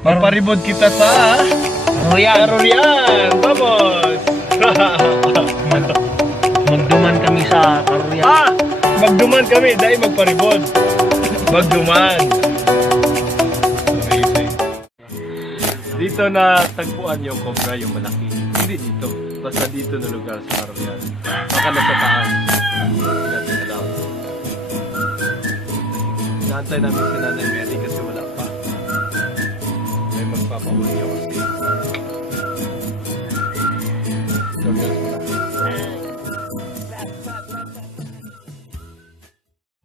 Paribod kita sa Karurian. Vamos! Magduman kami sa Karurian. Magduman kami dahil magparibod. Magduman. Amazing. Dito na tagpuan yung cobra, yung malaki. Hindi dito. Basta dito na lugar sa Karurian. Baka nasa taas. Hindi natin alam. Inaantay namin si Nanay Mary kasi wala pa. May magpapahuli ako kasi.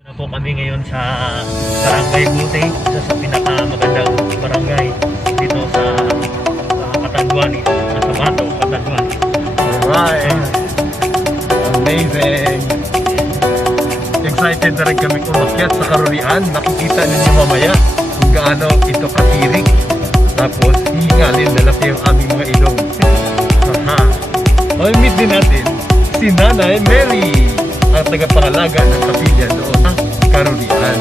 Na po kami ngayon sa Barangay Bute, isa sa pinakamagandang barangay dito sa Catanduanes, sa Bato, Catanduanes. Alright! Amazing! Excited na rin kami umakyat sa Karurian. Nakikita ninyo mamaya kung gaano ito katirik. Tapos hihingalin na laki yung aming mga ilong. Meet din natin si Nanay Mary, ang tagapangalaga ng kapilya doon sa Karurian.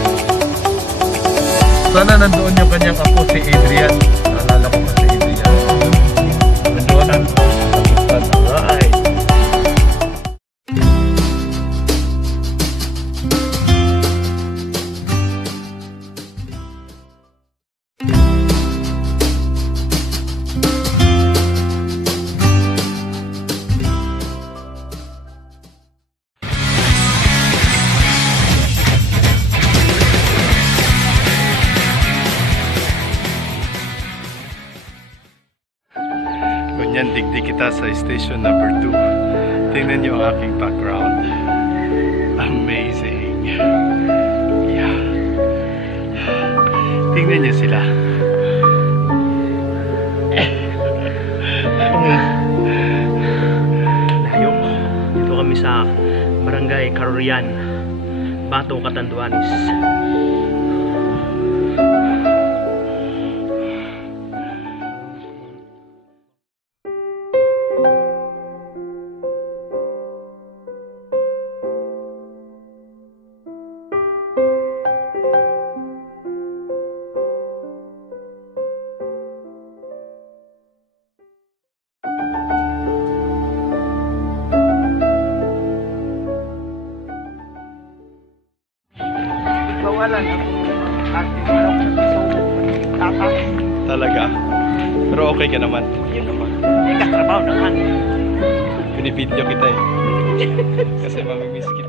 Sana nandoon yung kanyang apo si Adrian. Naalala ko pa si Adrian. Nandoon ang alright. Ganyan, digdig kita sa station number 2. Tingnan niyo ang aking background. Amazing. Yeah. Tingnan niyo sila. Layo. Dito kami sa Barangay Karurian, Bato, Catanduanes. Bawalan ako ating tatas. Talaga? Pero okay ka naman. Yun naman. May katrabaho naman. Binibidyo kita eh. Kasi mamimiss kita.